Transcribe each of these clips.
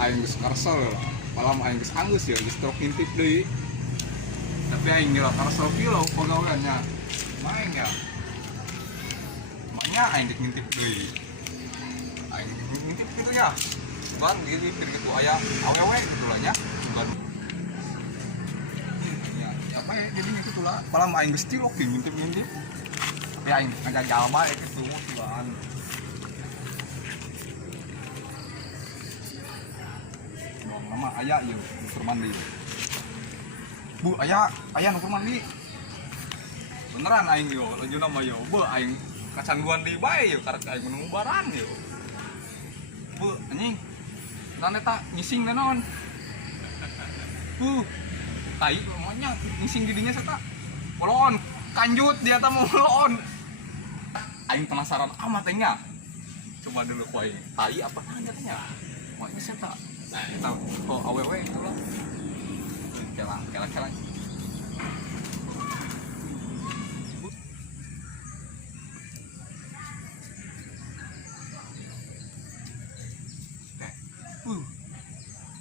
aing geus karsel malam aing geus anggeus ya geus trok ngintip deui tapi aing geus karsel kilo pegawaiannya main ya makanya aing ngintip deui aing ngintip gitu ya ban gini gitu aya awewe gitu lah nya ban ya apa ya jadi gitu lah malam aing geus tilok ngintip tapi aing agak jalma gitu tibaan nama ayah yuk nukur mandi bu ayah nukur mandi beneran aing yo lanjut nama yo bu aing kacangguan di bae yo karek aing menunggu baran yo bu anjing dan eta ngising naon tai namanya ngising didinya seta molon kanjut dia ta molon aing penasaran amat nya coba dulu ku aing tai apa tanya mau ini seta tahu oh awewe itu lah kela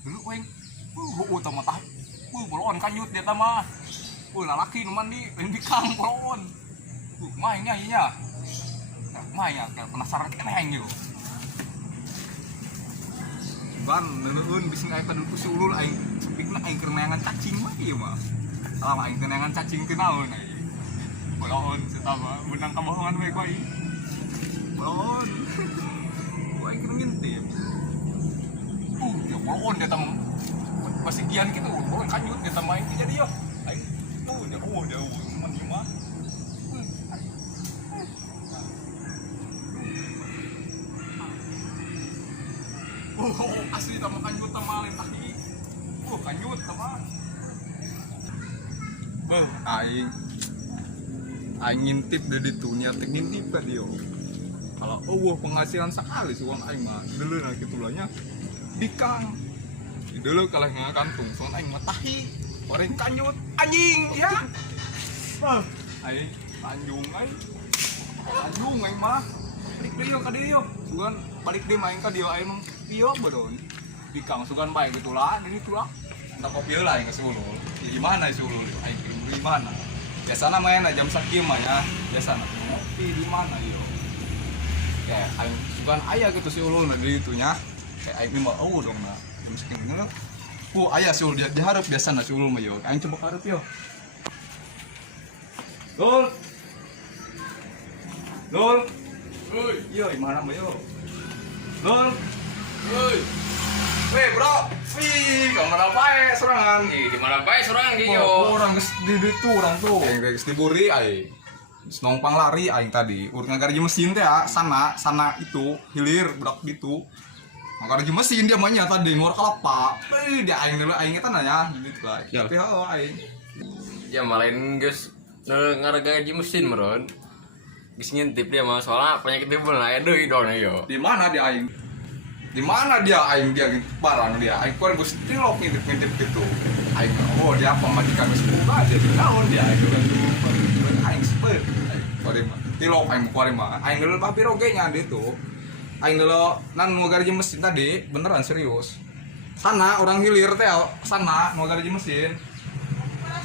dulu weng utama tah bolon kanyut dia mah lalaki nu mandi lain bikang bolon mainnya iya main ya penasaran keneh gitu ban neneun bising aya kadul si ulul aing sepikna aing keur neangan cacing mah ieu mah alam aing teh neangan cacing teh naon aing bolon eta mah benang kabohongan we ku aing bolon ku aing keur ngintip ya bolon dia tam basigian kitu bolon kanyut dia tam aing jadi yo aing dia mun ieu mah asli sama kanjut sama lain tadi kanjut sama aing ngintip dari itu niatnya ngintip kan dia kalau penghasilan sekali sih uang aing mah dulu nah gitulahnya bikang dulu kalau nggak kantung soalnya aing matahi orang kanjut anjing ya aing anjung aing mah balik dia ka dia sugan balik dia main ka dia aing pieu bodon bikang sugan bae gitulah jadi itulah entah kopi lah yang kasih ulul di mana sih ulul aing di mana biasana main jam sakieu mah ya biasana ngopi di mana yo ya aing sugan aya gitu si ulul di itunya kayak aing mah dong nah jam sakieu aya si ulul dia hareup biasana si ulul mah yo aing coba hareup yo Lol Uy, yo, mana mo yo? Lol. Uy. Weh, bro. Wih, kamera bae sorangan. Di mana bae sorangan di yo. Orang geus di ditu urang tuh. Geus diburi ai. Geus nongpang lari aing tadi. Urang ngagarji mesin teh ya, sana itu hilir budak ditu. Ngagarji mesin dia mah nya tadi ngor kalapa. Dia aing dulu aing eta nanya gitu lah. Tapi heuh aing. Ya malain geus ngagarji mesin meron. Geus ngintip dia mah soalnya penyakit timbul aya deui dong yo. Di mana dia aing? Di mana dia aing dia barang dia? Aing kan geus tilok ngintip gitu. Aing dia pemajikan geus buka jadi naon dia aing kan aing speur. Aing tilok aing kuari mah. Aing dulu papir oge nya ditu. Aing dulu nan nu garji mesin tadi beneran serius. Sana orang hilir teh sana nu garji mesin.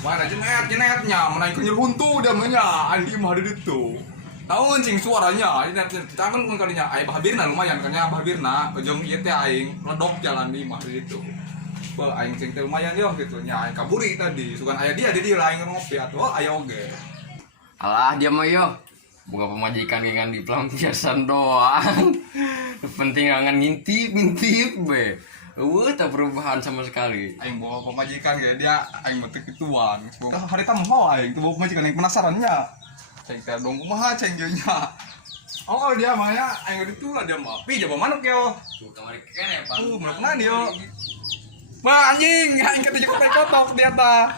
Mana jenet-jenetnya menaik nyeruntuh dia mah nya aing di mah ditu. Tahu cing suaranya, kita kan kalinya ayah bahabirna lumayan kan ya bahabirna, ujung iya teh aing ledok jalan di mah gitu. Bah aing cing teh lumayan yo gitu nya aing kaburi tadi, sugan aya dia lah aing ngopi atuh aya oge. Alah dia mah yo. Buka pemajikan dengan di pelampiasan doang. Penting angan ngintip be. Tak perubahan sama sekali. Aing bawa pemajikan kayak dia aing meuteuk kituan. Hari tamu aing bawa pemajikan aing penasarannya. Ceng teh dong kumaha ceng nya. Dia mah ya aing ditu lah dia mah. Pi jaba manuk yo. Tuh kamari kene Bang. Manuk mana yo. Wah anjing, aing kata juga teh kotok dia ta.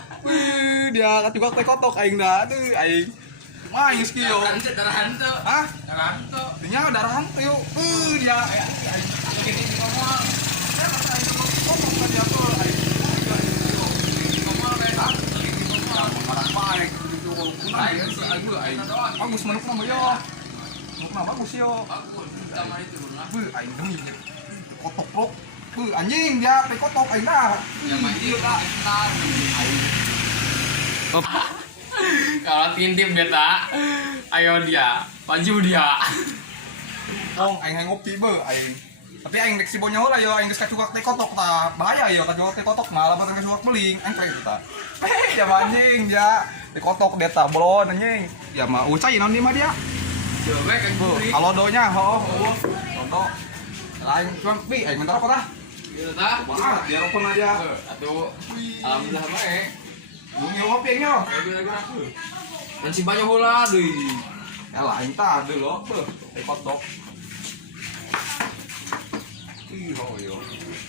Dia juga teh kotok aing dah. Aduh aing. Mah geus kieu. Darahan teu. Hah? Darahan teu. Dinya darahan teh yo. Dia aing gini di ngomong. Saya kata aing kotok ka dia tuh aing. Ngomong lain ah. Ngomong marah baik. Bagus manuk nama yo. Manuk nama bagus yo. Bagus. Sama itu. Aing demi kotok Anjing dia kotok aing dah. Ya mah ieu tak entar. Kalau tintip dia tak. Ayo dia, maju dia. Oh, aing ngopi be aing. Tapi aing dek si bonya heula yo aing geus kacugak teh kotok tah. Bahaya yo kacugak teh kotok malah batang kacugak beling. Aing krek kita. Ya anjing dia teh kotok dia tah bolon anjing. Ya mah usai naon di mah dia. Coba kan gurih. Kalau donya do. Lain cuma pi aing bentar apa tah? Ieu tah. Wah, dia rokok aja. Atuh alhamdulillah bae. Bunyi ngopi aing yo. Dan si banyak heula deui. Ya lain tah dulu teh kotok. Ih, yo.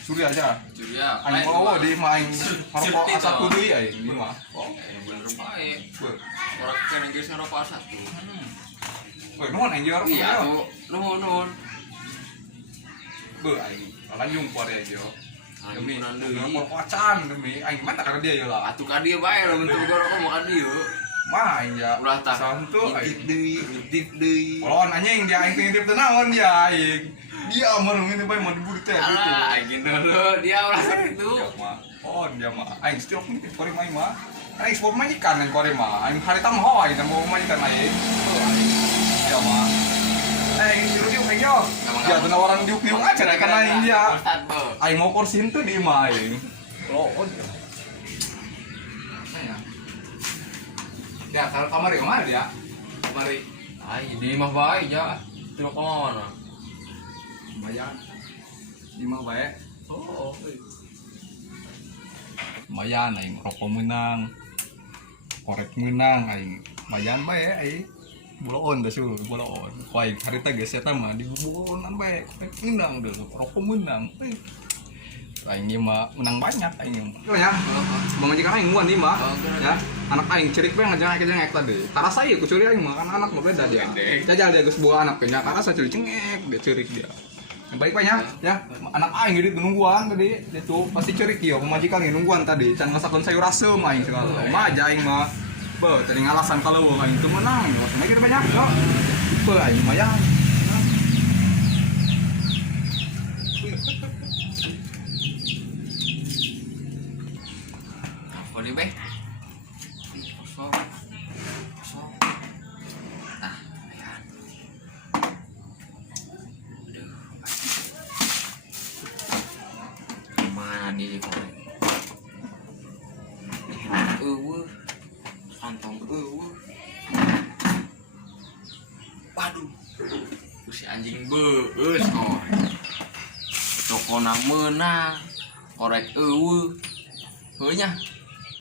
Suri aja. Julia. Aing mau di main rokok asap deui aing di mah. Oh, Bener bae. beuh. Orang kan geus rokok satu. Weh, nuhun aing jual Iya rokok. tuh, nuhun. Beuh aing lanjung pare yo. Demi Lanjungan demi deui. rokok acan demi aing mah karena dia yo lah. Atuh ka dieu bae lamun teu rokok mah ka dieu. Mah aing ya. Ulah tah. Santu Ngintip aing. ngintip deui. Kolon anjing dia aing ngintip teu naon dia aing. Dia mah ngintip bae mah diburu teh gitu. Alah, aing dulu dia ulah sakitu. Ya mah. Oh, dia mah aing setiap ngintip kore mah mah. Aing sebab majikan yang kore mah. Aing harita mah hoai dan mau majikan aing. Tuh aing. Ya mah. Aing diuk aing yo. Ya teu orang diuk-diuk aja kan aing dia. Ustad be. Aing mau kursin tuh di mah aing. Lo dia. Ya, kalau kamari kemana dia? Kamari. Ai di mah bae ja. Teu kemana. Lumayan. Di mah bae. Oh. Lumayan aing rokok menang. Korek menang aing. Lumayan bae aing. Buloon dah sul, buloon. Ku aing harita geus eta mah di bulonan bae. Korek menang deh, rokok menang. Aing ieu mah menang banyak aing. Oh ya. Majikan aing muan di mah. Ya. Anak aing cerik bae ngajeng-ngajeng tadi. Karasa ieu ku curi aing mah kan anak mah beda dia. Jajal dia geus bawa anak nya karasa curi cengek dia cerik dia. Yang baik banyak ya. Anak aing jadi nungguan tadi itu pasti cerik dia pemajikan nungguan tadi. Can ngasakeun sayur asem aing segala. Mah aja aing mah. Beuh tadi ngalasan kalau aing teu menang. Maksudnya gitu banyak yo. Beuh aing mah ya. Apa di be? Kosong. Kosong. Nah, ya. Aduh. Mana dia korek? Kantong waduh. Si anjing beus kok. Tokona meunang. Korek heuh nya